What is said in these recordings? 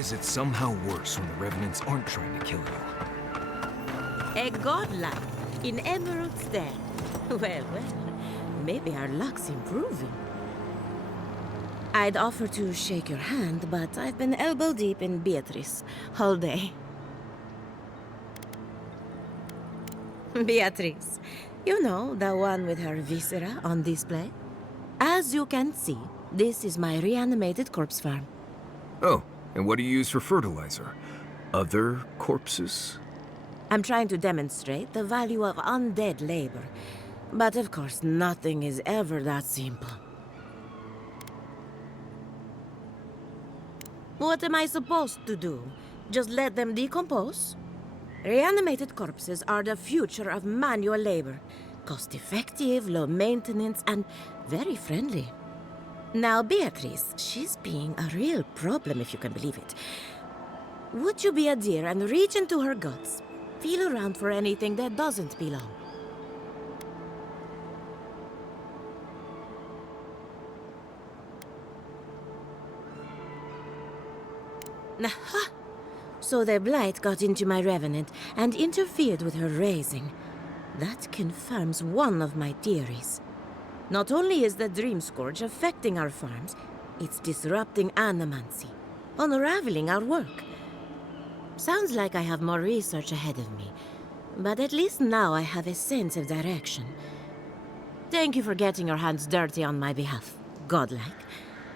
is it somehow worse when the Revenants aren't trying to kill you? A godlike in Emerald's den. Well, maybe our luck's improving. I'd offer to shake your hand, but I've been elbow deep in Beatrice all day. Beatrice, you know, the one with her viscera on display? As you can see, this is my reanimated corpse farm. Oh, and what do you use for fertilizer? Other corpses? I'm trying to demonstrate the value of undead labor. But of course, nothing is ever that simple. What am I supposed to do? Just let them decompose? Reanimated corpses are the future of manual labor. Cost-effective, low maintenance, and very friendly. Now, Beatrice, she's being a real problem, if you can believe it. Would you be a dear and reach into her guts? Feel around for anything that doesn't belong. Aha! So the Blight got into my Revenant and interfered with her raising. That confirms one of my theories. Not only is the Dream Scourge affecting our farms, it's disrupting animancy, unraveling our work. Sounds like I have more research ahead of me, but at least now I have a sense of direction. Thank you for getting your hands dirty on my behalf, godlike.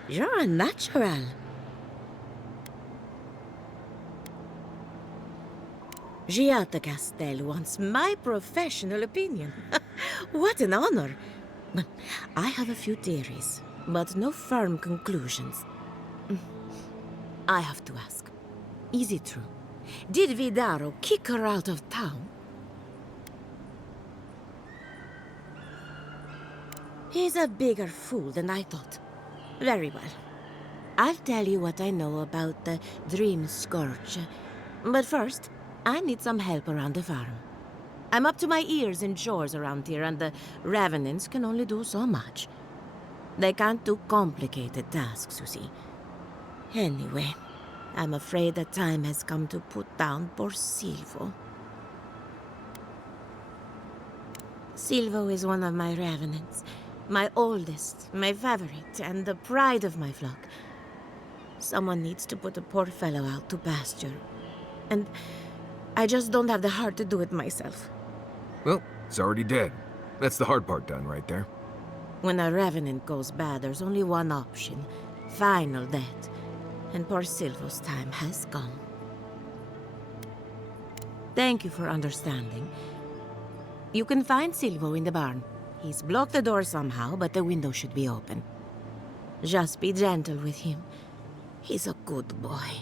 You're a natural. Giata Castel wants my professional opinion. What an honor. I have a few theories, but no firm conclusions. I have to ask, is it true? Did Vidaro kick her out of town? He's a bigger fool than I thought. Very well. I'll tell you what I know about the Dream Scourge. But first, I need some help around the farm. I'm up to my ears in chores around here, and the Revenants can only do so much. They can't do complicated tasks, you see. Anyway, I'm afraid the time has come to put down poor Silvo. Silvo is one of my Revenants. My oldest, my favorite, and the pride of my flock. Someone needs to put the poor fellow out to pasture. And I just don't have the heart to do it myself. Well, it's already dead. That's the hard part done right there. When a Revenant goes bad, there's only one option. Final death. And poor Silvo's time has come. Thank you for understanding. You can find Silvo in the barn. He's blocked the door somehow, but the window should be open. Just be gentle with him. He's a good boy.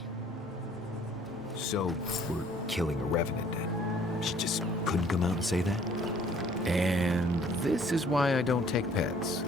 So, we're killing a Revenant then? She just couldn't come out and say that? And this is why I don't take pets.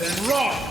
Then run!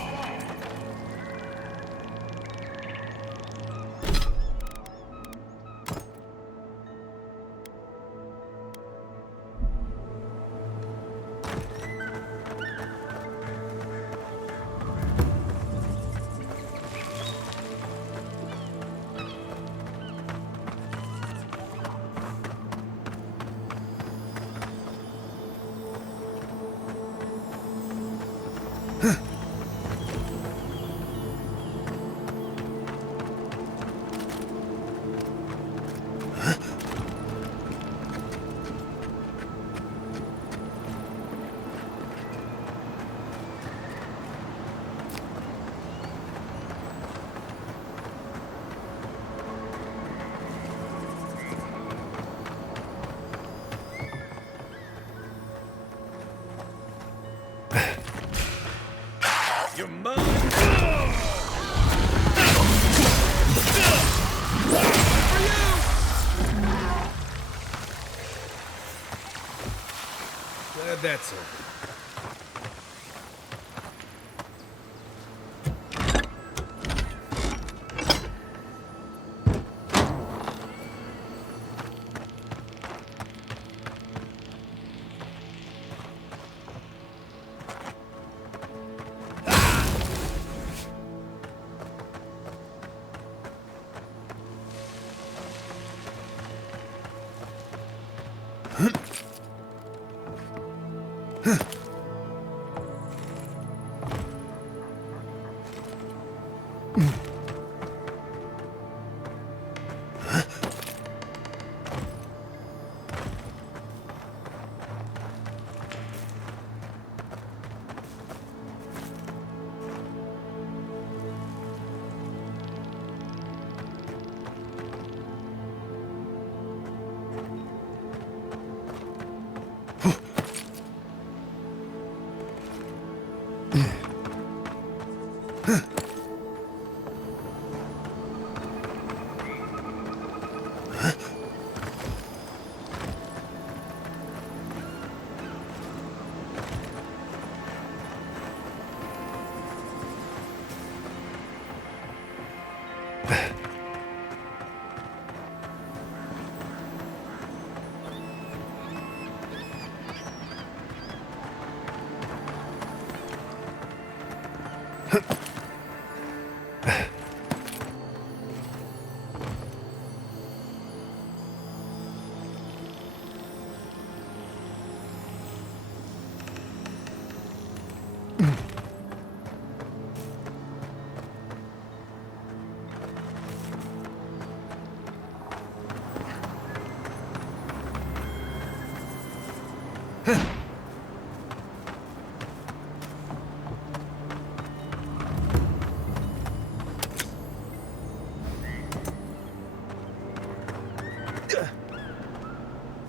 You're mine. Glad that's over.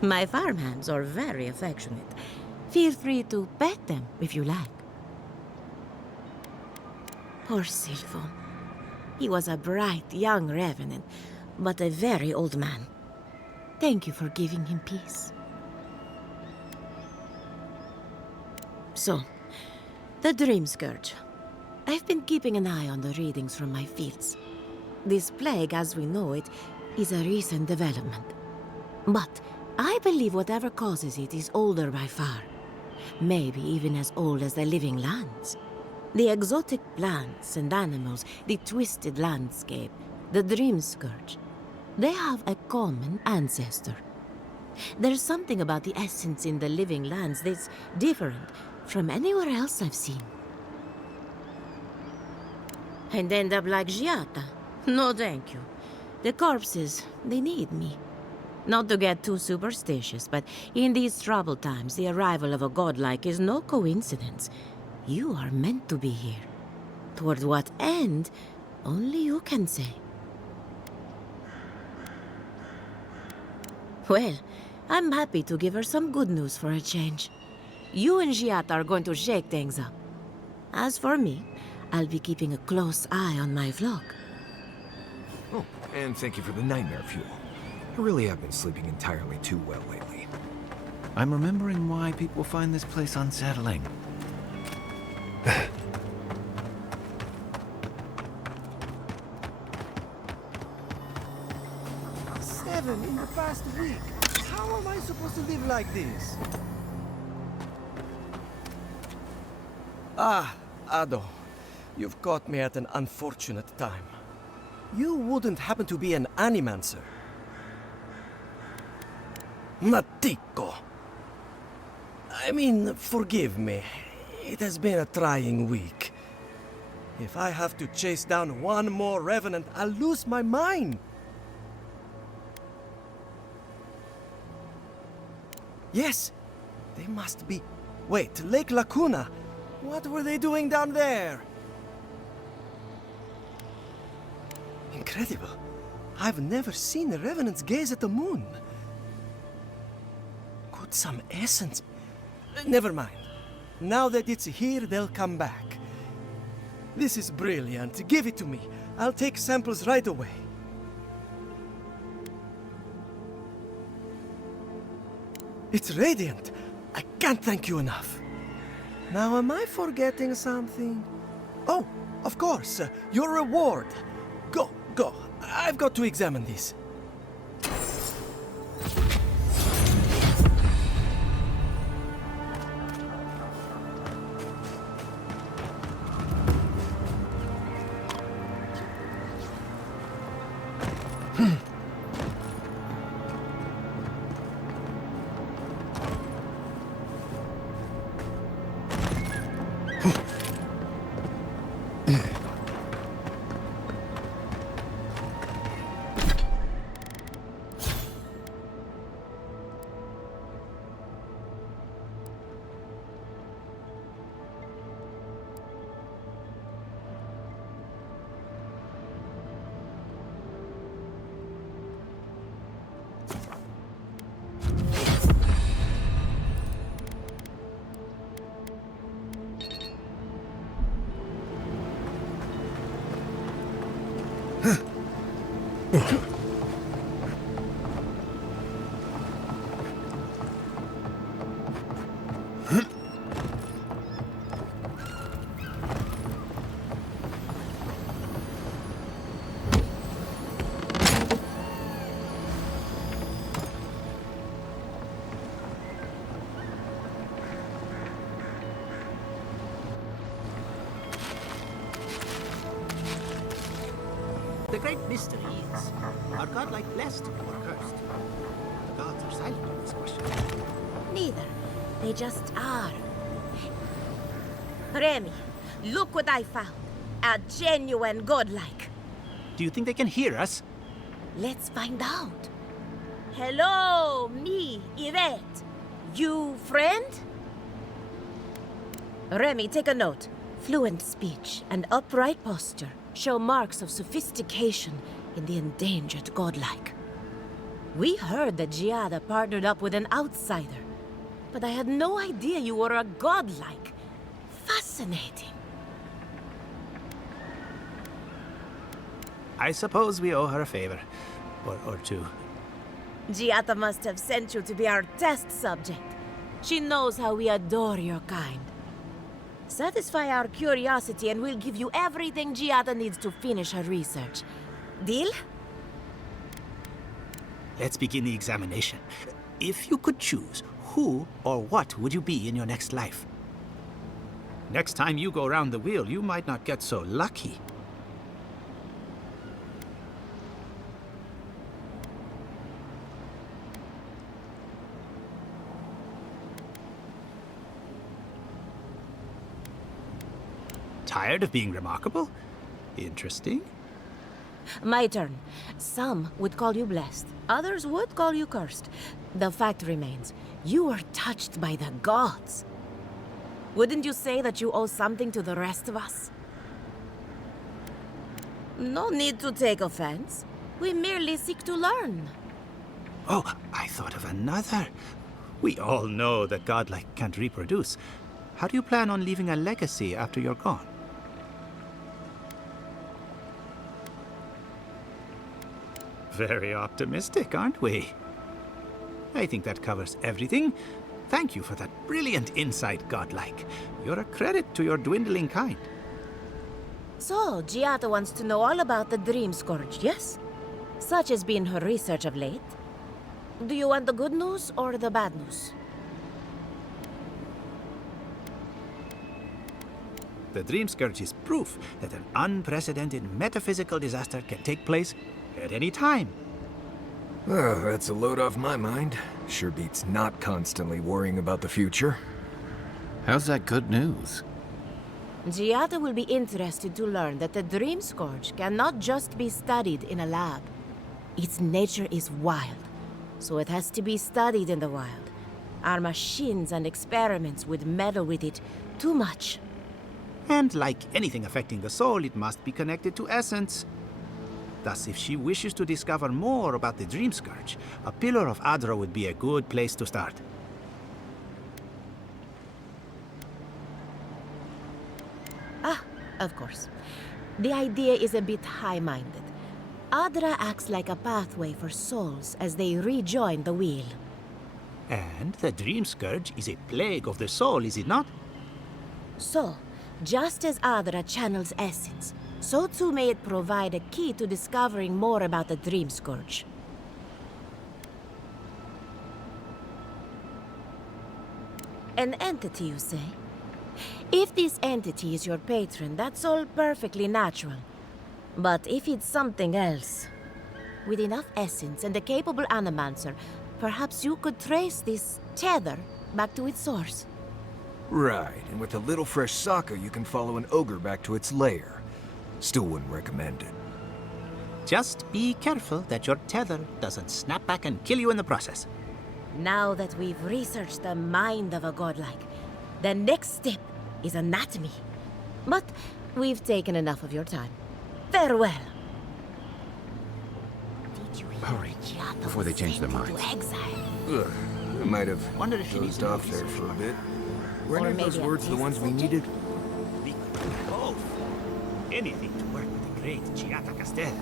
My farmhands are very affectionate. Feel free to pet them if you like. Poor Silvo. He was a bright young revenant, but a very old man. Thank you for giving him peace. So, the Dream Scourge. I've been keeping an eye on the readings from my fields. This plague, as we know it, is a recent development. But I believe whatever causes it is older by far. Maybe even as old as the living lands. The exotic plants and animals, the twisted landscape, the Dream Scourge. They have a common ancestor. There's something about the essence in the living lands that's different from anywhere else I've seen. And end up like Giata? No, thank you. The corpses, they need me. Not to get too superstitious, but in these troubled times, the arrival of a godlike is no coincidence. You are meant to be here. Toward what end, only you can say. Well, I'm happy to give her some good news for a change. You and Giat are going to shake things up. As for me, I'll be keeping a close eye on my flock. Oh, and thank you for the nightmare fuel. I really have been sleeping entirely too well lately. I'm remembering why people find this place unsettling. 7 in the past week. How am I supposed to live like this? Ah, Ado. You've caught me at an unfortunate time. You wouldn't happen to be an animancer? Matiko! I mean, forgive me. It has been a trying week. If I have to chase down one more revenant, I'll lose my mind. Yes, they must be... Wait, Lake Lacuna. What were they doing down there? Incredible. I've never seen the revenants gaze at the moon. Could some essence... Never mind. Now that it's here, they'll come back. This is brilliant. Give it to me. I'll take samples right away. It's radiant. I can't thank you enough. Now, am I forgetting something? Oh, of course. Your reward. Go. I've got to examine this. The great mystery is, are godlike blessed or cursed? The gods are silent on this question. Neither. They just are. Remy, look what I found. A genuine godlike. Do you think they can hear us? Let's find out. Hello, me, Yvette. You friend? Remy, take a note. Fluent speech and upright posture show marks of sophistication in the endangered godlike. We heard that Giada partnered up with an outsider, but I had no idea you were a godlike. Fascinating. I suppose we owe her a favor. Or two. Giada must have sent you to be our test subject. She knows how we adore your kind. Satisfy our curiosity and we'll give you everything Giada needs to finish her research. Deal? Let's begin the examination. If you could choose, who or what would you be in your next life? Next time you go round the wheel, you might not get so lucky. Tired of being remarkable? Interesting. My turn. Some would call you blessed. Others would call you cursed. The fact remains, you were touched by the gods. Wouldn't you say that you owe something to the rest of us? No need to take offense. We merely seek to learn. Oh, I thought of another. We all know that godlike can't reproduce. How do you plan on leaving a legacy after you're gone? Very optimistic, aren't we? I think that covers everything. Thank you for that brilliant insight, godlike. You're a credit to your dwindling kind. So, Giada wants to know all about the Dream Scourge, yes? Such has been her research of late. Do you want the good news or the bad news? The Dream Scourge is proof that an unprecedented metaphysical disaster can take place at any time. Oh, that's a load off my mind. Sure beats not constantly worrying about the future. How's that good news? Giada will be interested to learn that the Dream Scourge cannot just be studied in a lab. Its nature is wild, so it has to be studied in the wild. Our machines and experiments would meddle with it too much. And like anything affecting the soul, it must be connected to essence. Thus, if she wishes to discover more about the Dream Scourge, a pillar of Adra would be a good place to start. Of course. The idea is a bit high-minded. Adra acts like a pathway for souls as they rejoin the wheel. And the Dream Scourge is a plague of the soul, is it not? So, just as Adra channels essence, so too may it provide a key to discovering more about the Dream Scourge. An entity, you say? If this entity is your patron, that's all perfectly natural. But if it's something else, with enough essence and a capable animancer, perhaps you could trace this tether back to its source. Right, and with a little fresh soccer, you can follow an ogre back to its lair. Still wouldn't recommend it. Just be careful that your tether doesn't snap back and kill you in the process. Now that we've researched the mind of a godlike, the next step is anatomy. But we've taken enough of your time. Farewell. Did you hear Hurry, Giatta before they was change their sent into minds. exile? Ugh, I might have Wonder if she needs dozed to off there for a bit. Were Or any of those maybe a words the test ones we subject? needed? We could do both. Anything to work with the great Giatta Castel.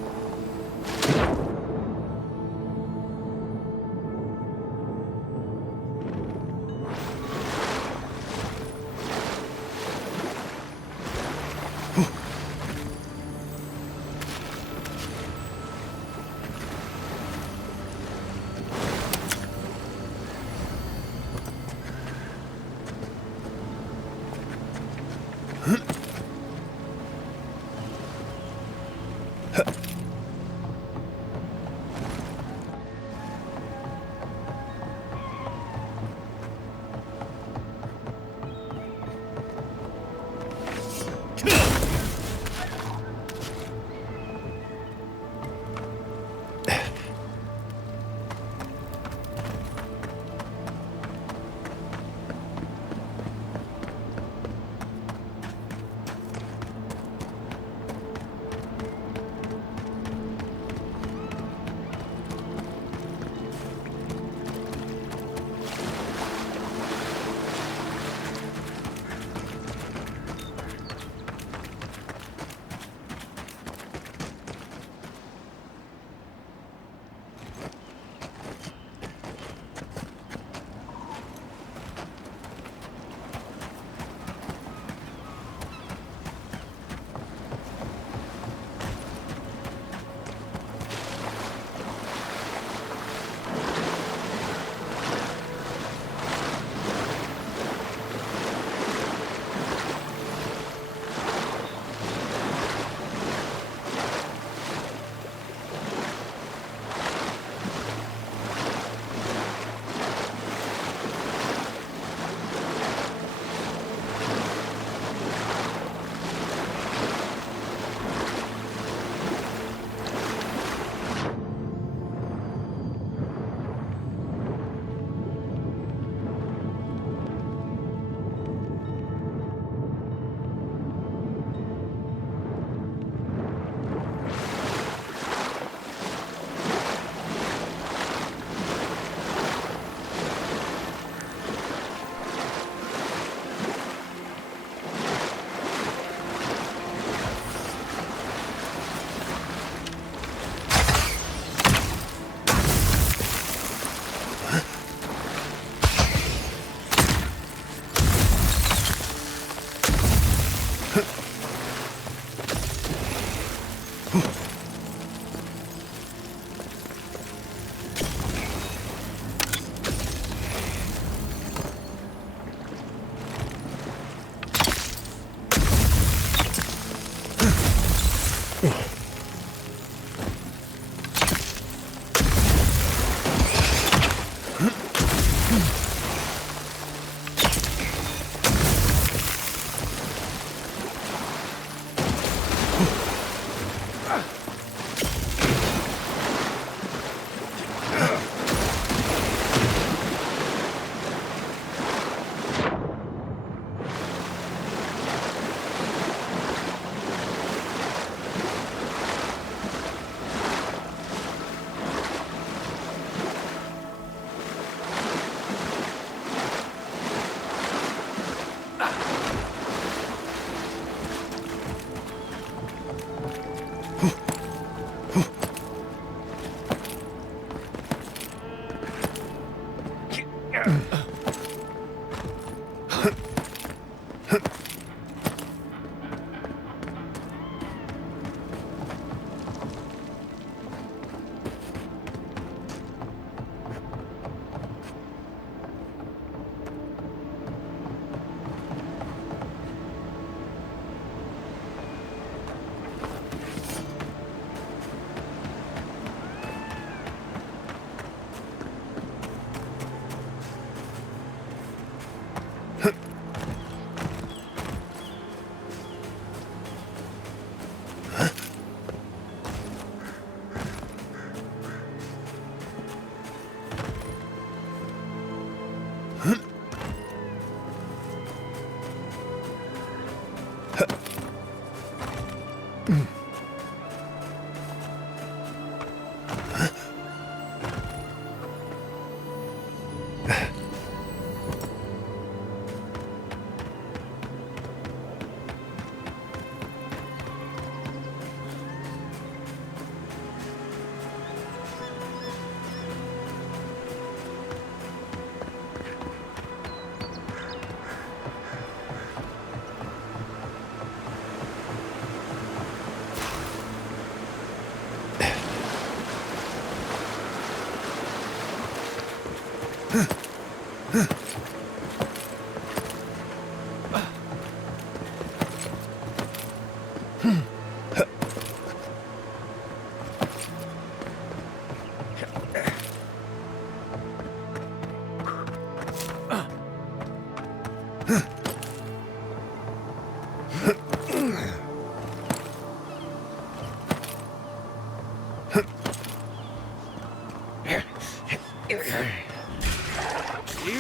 Here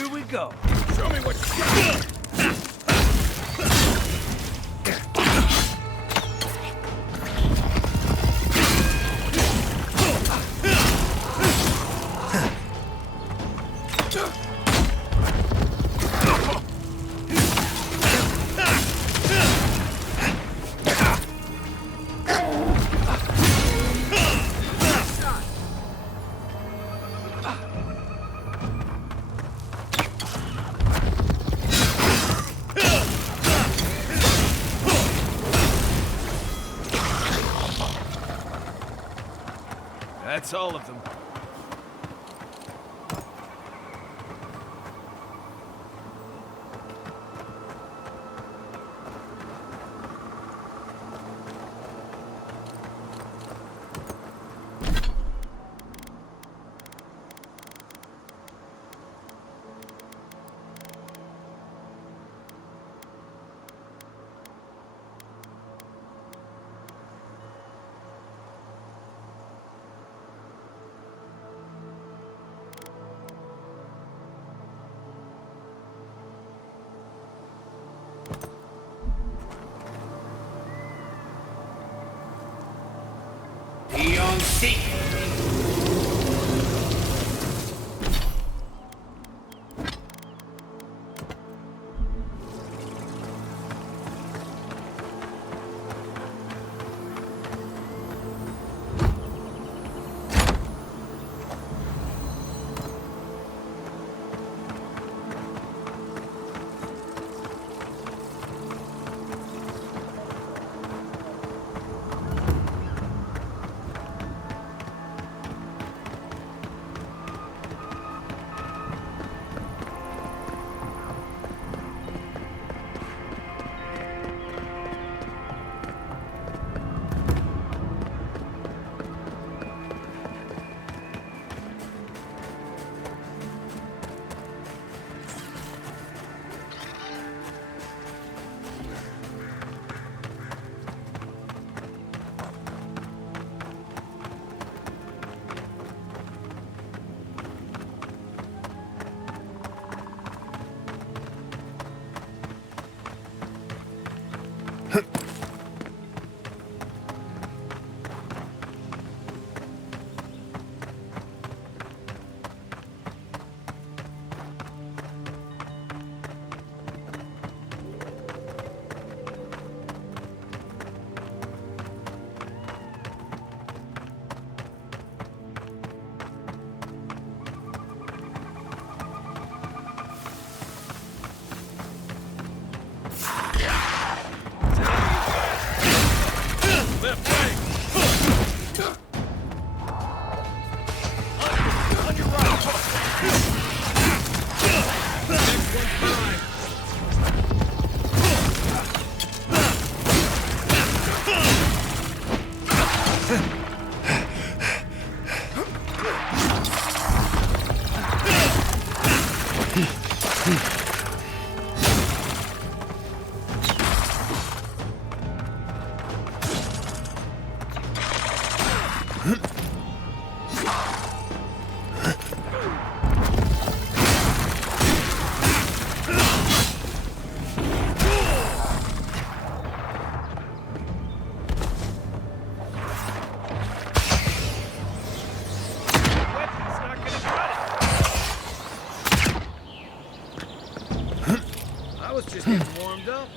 we go. Show me what you got. That's all of them. Just getting warmed up.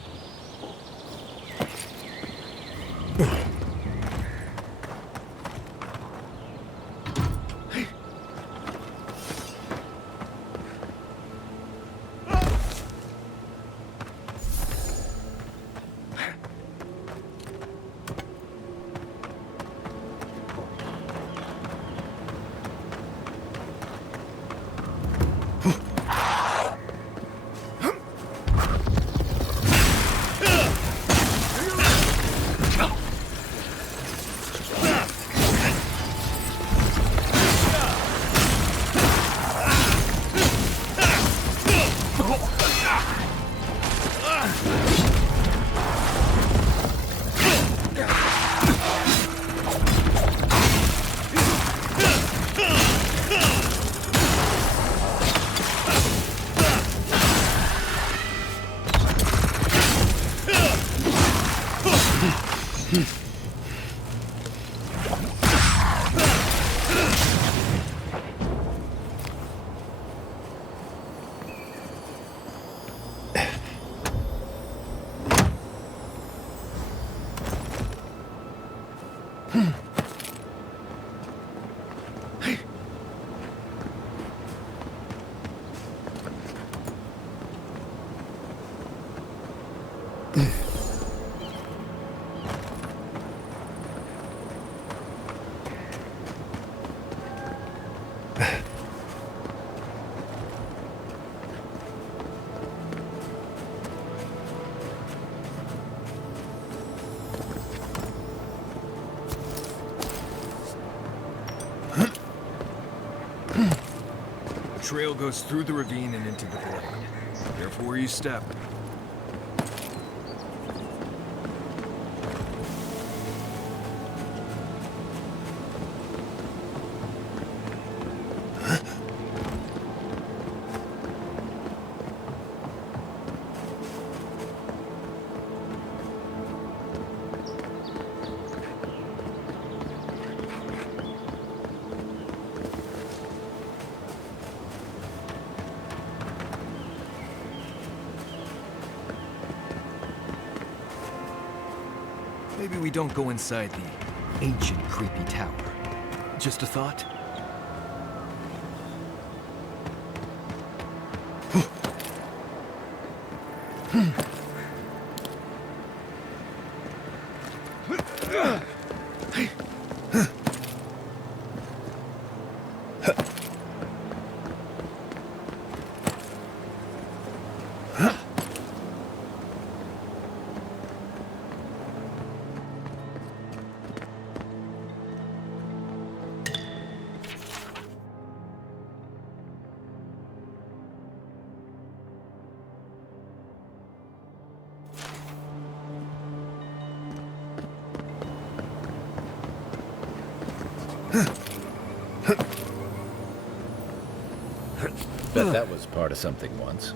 The trail goes through the ravine and into the glade. Careful where you step. Maybe we don't go inside the ancient creepy tower. Just a thought? Bet that was part of something once.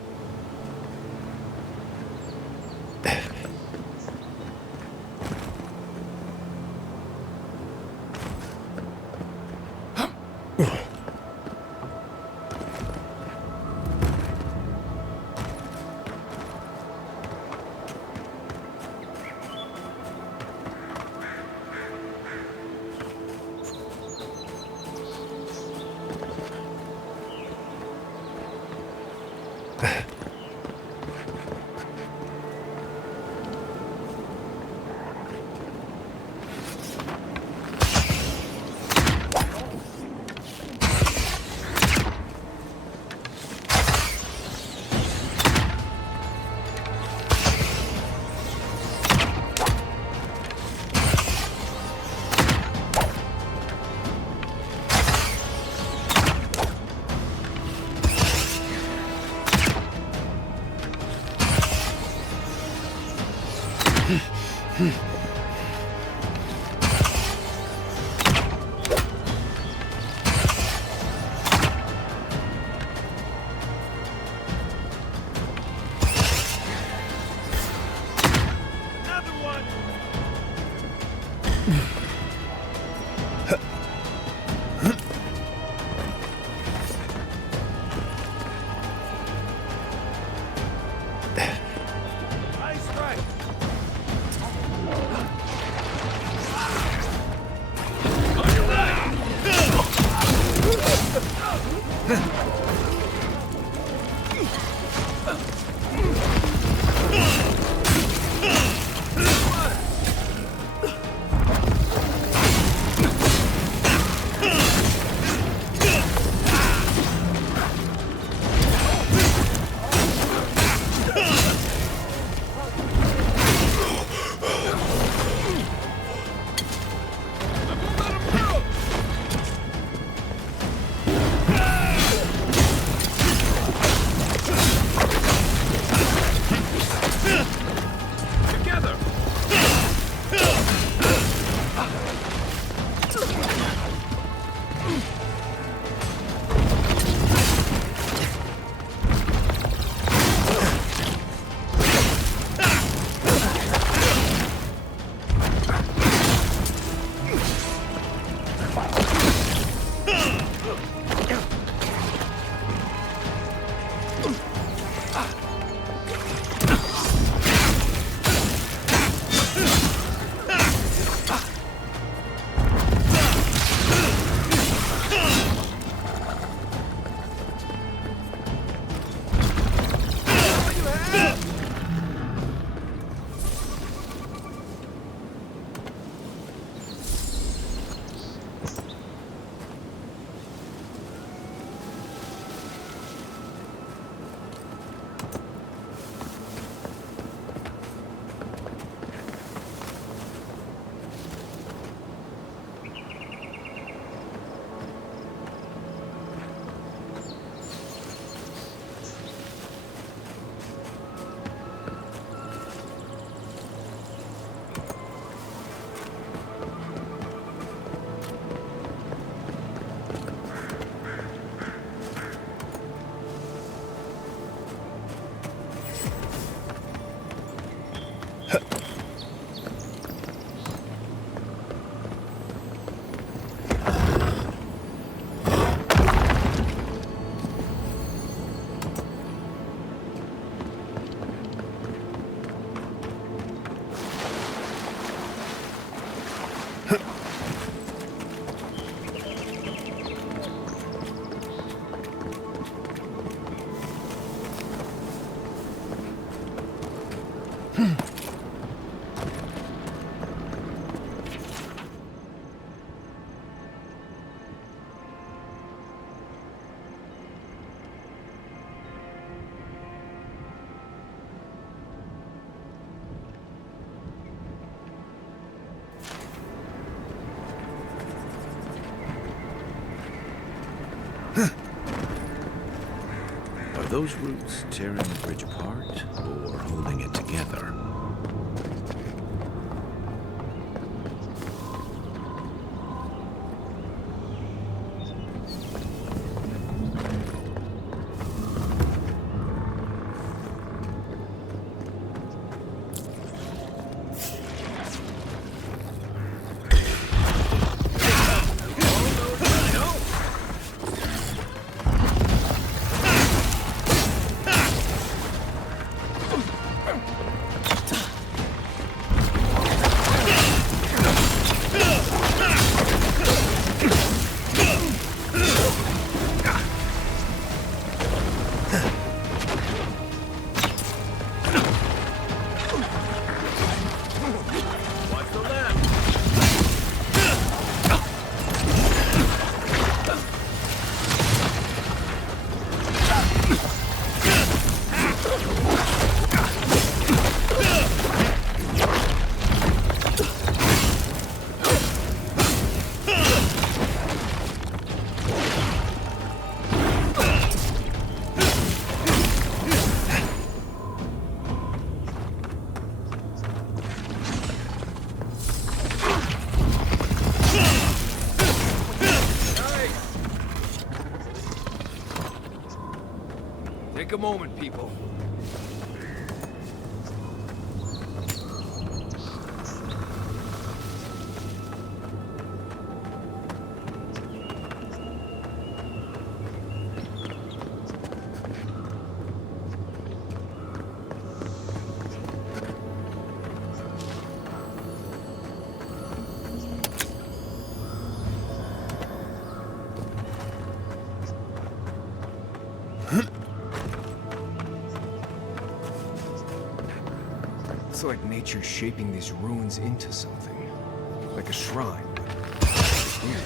Are those roots tearing the bridge apart or holding it together? Take a moment, people. It's like nature shaping these ruins into something. Like a shrine. Weird.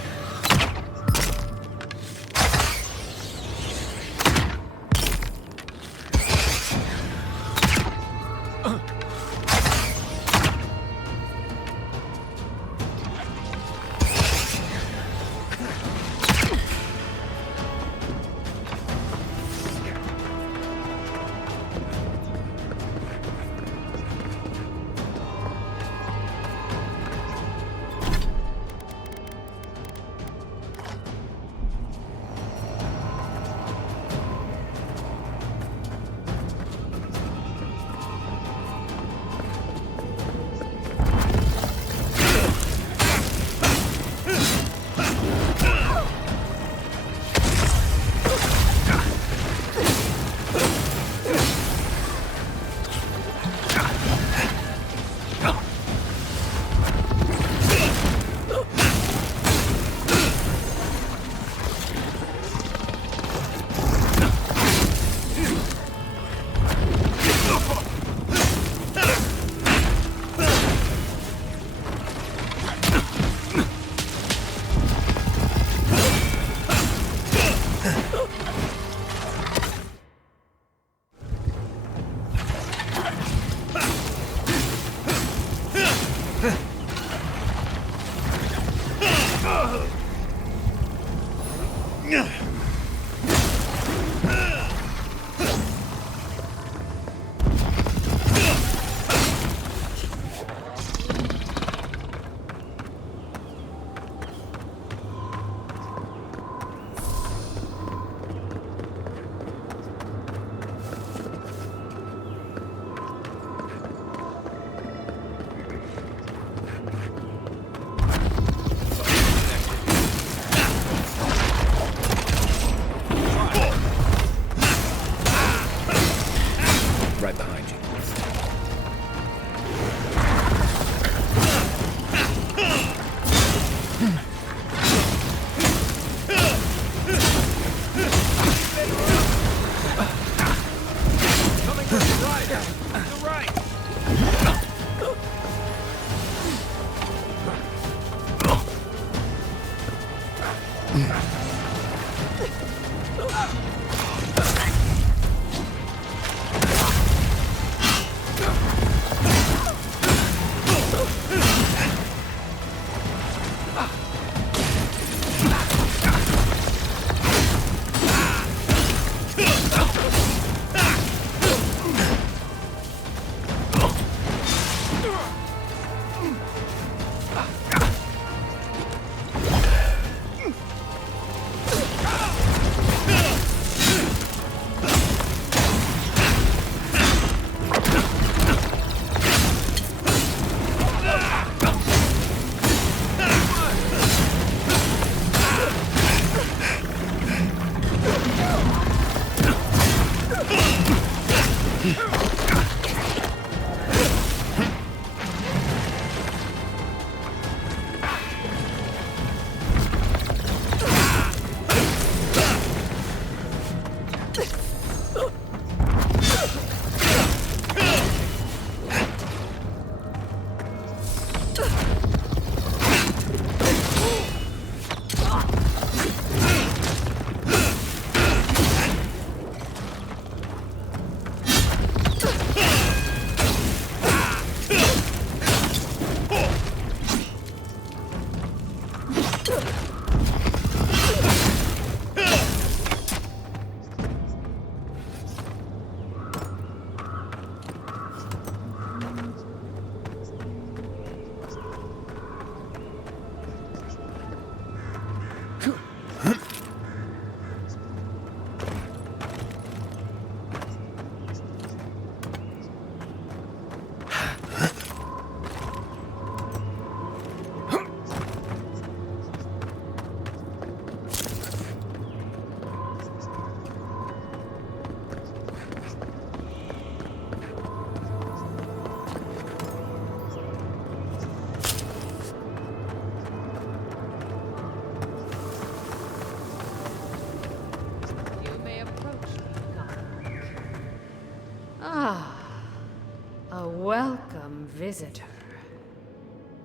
A welcome visitor.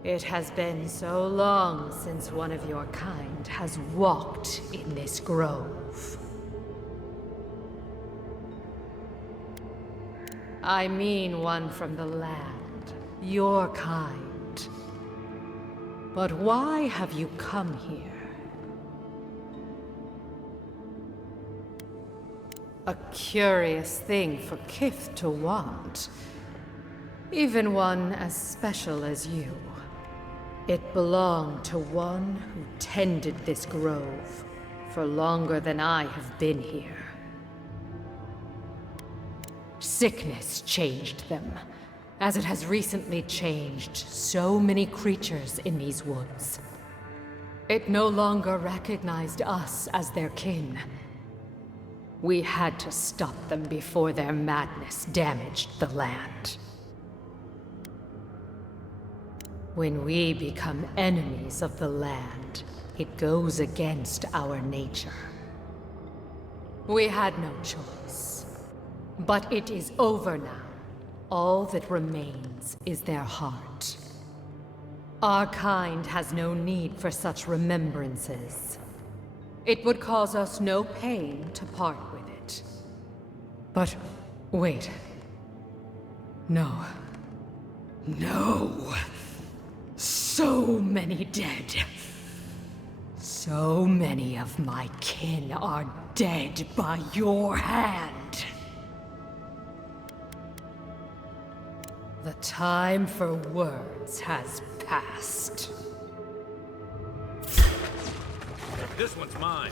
It has been so long since one of your kind has walked in this grove. I mean one from the land, your kind. But why have you come here? A curious thing for Kith to want. Even one as special as you. It belonged to one who tended this grove for longer than I have been here. Sickness changed them, as it has recently changed so many creatures in these woods. It no longer recognized us as their kin. We had to stop them before their madness damaged the land. When we become enemies of the land, it goes against our nature. We had no choice. But it is over now. All that remains is their heart. Our kind has no need for such remembrances. It would cause us no pain to part with it. But wait. No. No. So many dead. So many of my kin are dead by your hand. The time for words has passed. This one's mine.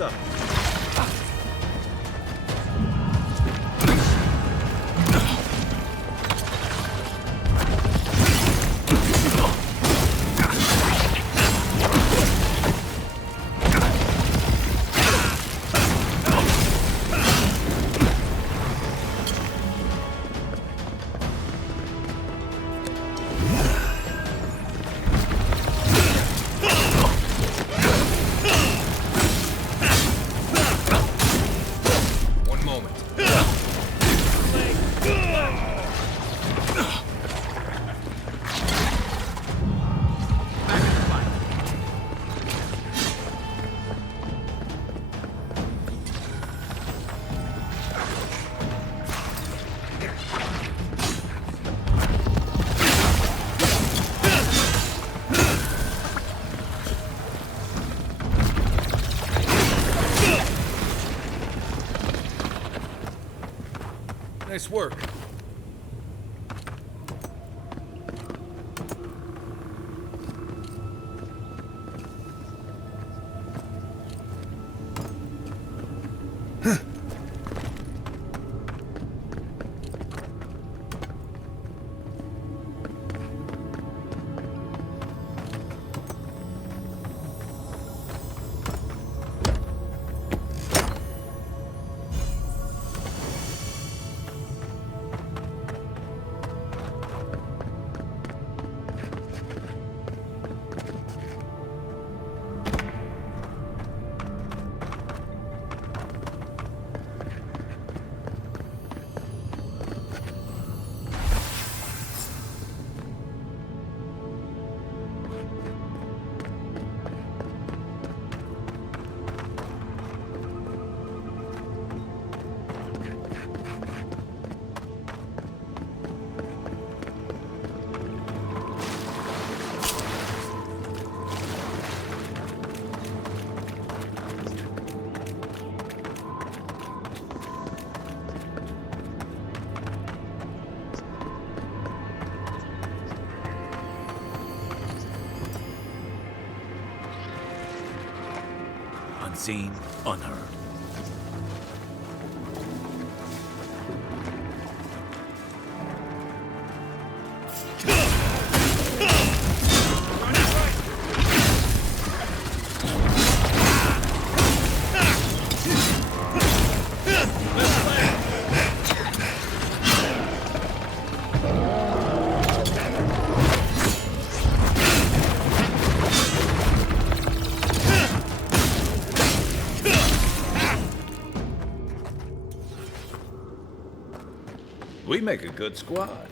up. One moment. Nice work. Unseen, unheard. We make a good squad.